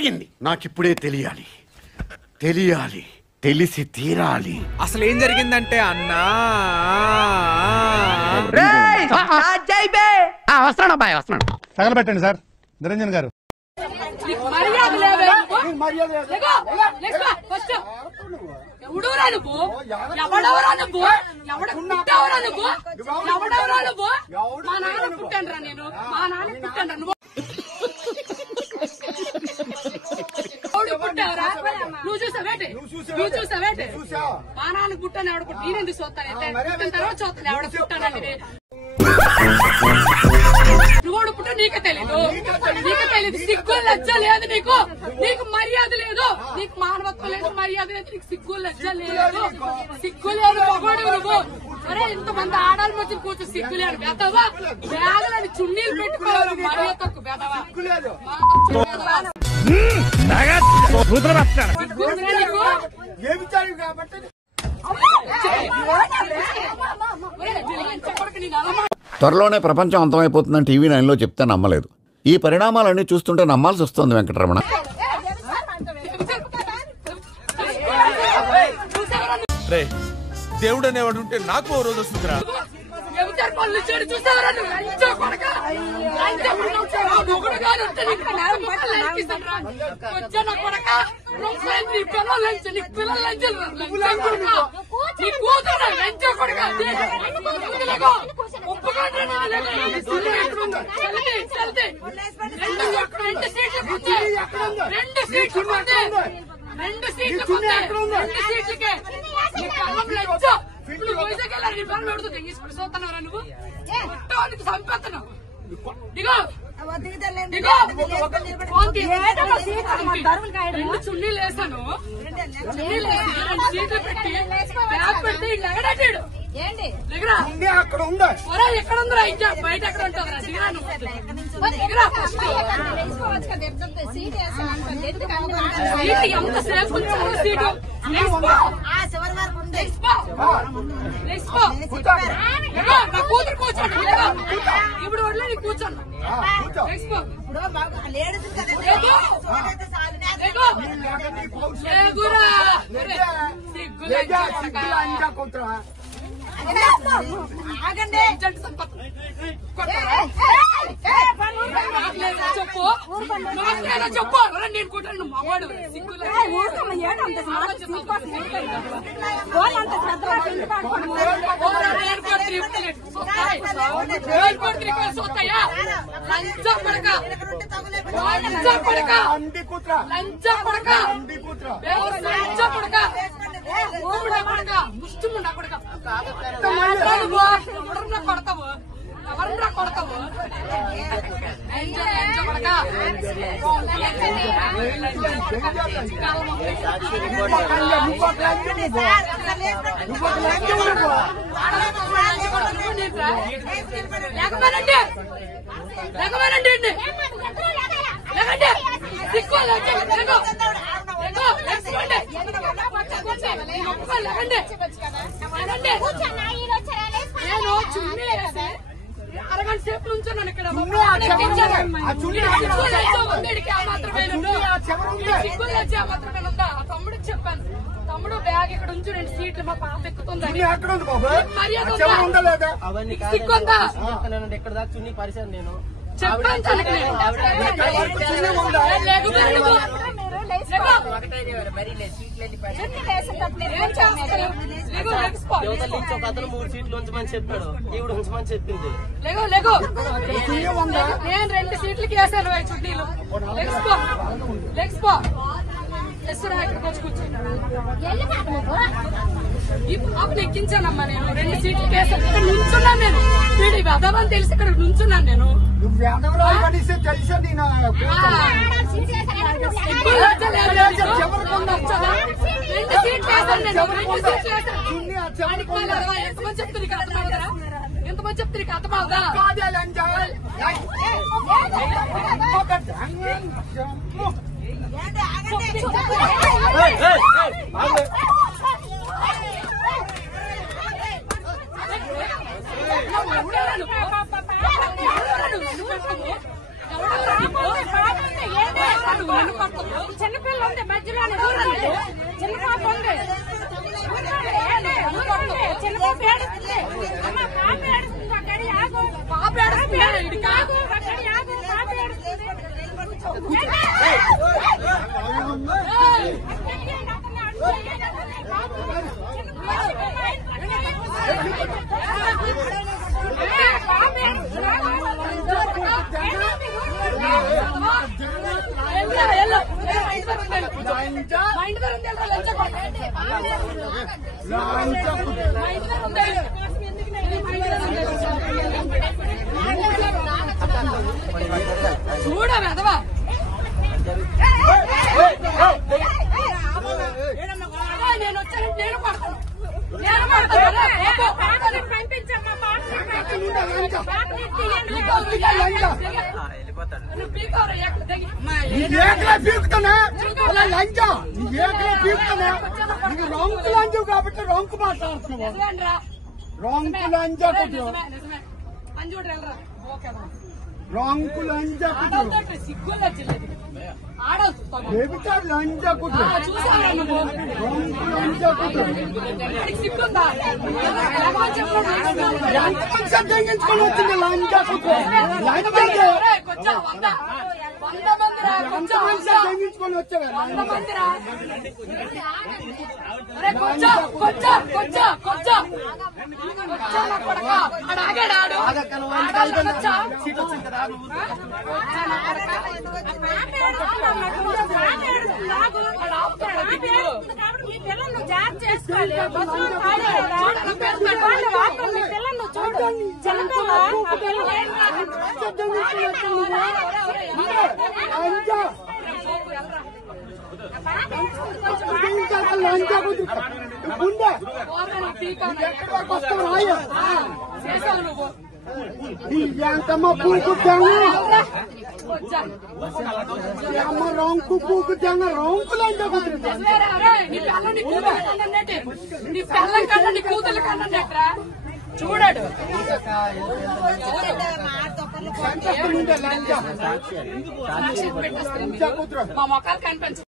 జరిగింది? నాకిప్పుడే తెలియాలి, తెలియాలి, తెలిసి తీరాలి. అసలు ఏం జరిగిందంటే అన్నా, వస్తున్నాడు అబ్బాయి, వస్తున్నాడు. తగలబెట్టండి సార్ నిరంజన్ గారు. ఎవడవరా నువ్వు? ఎవడవరా నువ్వు? పుట్టావరా నువ్వు? ఎవడవరా నువ్వు? మా నాన్న పుట్టాను రా నేను, మా నాన్న పుట్టాను రా నువ్వు. పుట్టావరా నువ్వు? చూసావేంటి? నువ్వు చూసావేంటి? మా నాన్న పుట్టాను. ఎవడ పుట్టి నేనెందుకు చూస్తానైతే? పుట్టిన తర్వాత చూస్తాను ఎవడ పుట్టానంటే. నువ్వు పుట్ట నీకే తెలీదు, నీకే తెలీదు. సిగ్గు లజ్జ లేదు నీకు, నీకు మర్యాద లేదు, నీకు మానవత్వం లేదు, మర్యాద లేదు, నీకు సిగ్గు లజ్జ లేదు, సిగ్గు లేదు. మగోడు నువ్వు. అరే ఇంతమంది ఆడాలి మధ్య కూర్చో సిగ్గు లేదు. బెదవా వేలని చున్నీలు పెట్టుకోవాలి, మర్యాద తక్కువ బెదవా. త్వరలోనే ప్రపంచం అంతమైపోతుందని టీవీ 9లో చెప్తే నమ్మలేదు. ఈ పరిణామాలన్నీ చూస్తుంటే నమ్మాల్సి వస్తుంది వెంకటరమణ. దేవుడు అనేవాడు ఉంటే నాకు ఓ రోజు వస్తుందిరా. రెండు సీట్లకే ఇప్పుడు వైజాగ్ వెళ్ళాలి. పనులు అడుగుతుంది ఇప్పుడు చూస్తున్నారా నువ్వు? చంపేస్తున్నావు. దిగో రెండు చున్నీలు వేసాను, చున్నీలు వేసి 2 సీట్లు పెట్టి బ్యాగ్ పెడితే ఎగడాడు. అక్కడ ఉందా? ఎక్కడ ఉందా? ఇంకా బయట ఎక్కడ ఉంటుందిరా? దిగరా నువ్వు, దిగరా. ఫస్ట్ ఎంత సేపు ఉంచారు సీటు? నా కూతురు కూర్చోండి. ఇప్పుడు వడ్లో నీకు కూర్చోండి. చెప్పు చెప్పు. నేను కూర్చోండి మగవాడు ముష్టిముండా కొడక కొడతావు, ఎవరన్నా కొడతావు. లేకపోయానండి నేను చున్నీ వేసి అరగంట సేపు నుంచున్నాను ఇక్కడ. తమ్ముడికి చెప్పాను, తమ్ముడు బ్యాగ్ ఇక్కడ ఉంచు, 2 సీట్లు మా పాప ఎక్కుతుందని. సిగ్గుందా? ఎక్కడ దాకా చున్నీ పరిచయం నేను చెప్పాను. అతను 3 సీట్లు ఉంచమని చెప్పాడు, ఈవిడ ఉంచమని చెప్పింది. నేను 2 సీట్లకి వేసాను చుట్టీలు. ఇక్కడికి వచ్చి కూర్చున్నాను. ఈ పాపను ఎక్కించానమ్మా నేను. 2 సీట్లకి వేసాను. ఇక్కడ నుంచున్నాను నేను. వీడి వెదవని తెలిసి ఇక్కడ నుంచున్నాను నేను. ఎంతమంది చెప్తుంది అర్థమవుదా? ఎంతమంది చెప్తుంది అర్థమవుదా? చిన్నపిల్ల ఉంది మధ్యలోనే చిన్న పాప ఉంది చిన్న పాప ఏడుస్తుంది పాప ఏడుస్తుంది అక్కడి ఆగు పాప ఏడుస్తుంది కాదు అక్కడి ఆగు పాప ఏడుస్తుంది చూడ వెదవా నేను వచ్చాను నేను పడతాను రొంకు లంజు కాబట్టి రొంకు మాట్లాడుతున్నావు రొంకు లంజ రొంకు లంజ సిగ్గు నచ్చలేదు బేబిచారు లంజ కుట్రు రొంకు లంజ కుట్రు సిగ్గుందా ఎంతమంది సర్దించుకొని వచ్చింది లంజ కుట్రు లంజ ఎంతమంది సర్దించుకొని వచ్చారు పిల్లలు జాగ్రత్త చేసుకోవాలి పిల్లలు చూడు లంజ కుట్రు గుండె వస్తావు రాయ నువ్వు ఎంతమ్మ పూకుద్దాము అమ్మ రొంకు పూకుద్దాము రొంకు లంజ కుట్రు నీ పిల్లం కన్నా నీ కూతుల కన్నా చూడాడు మా మొక్కలు కనిపించ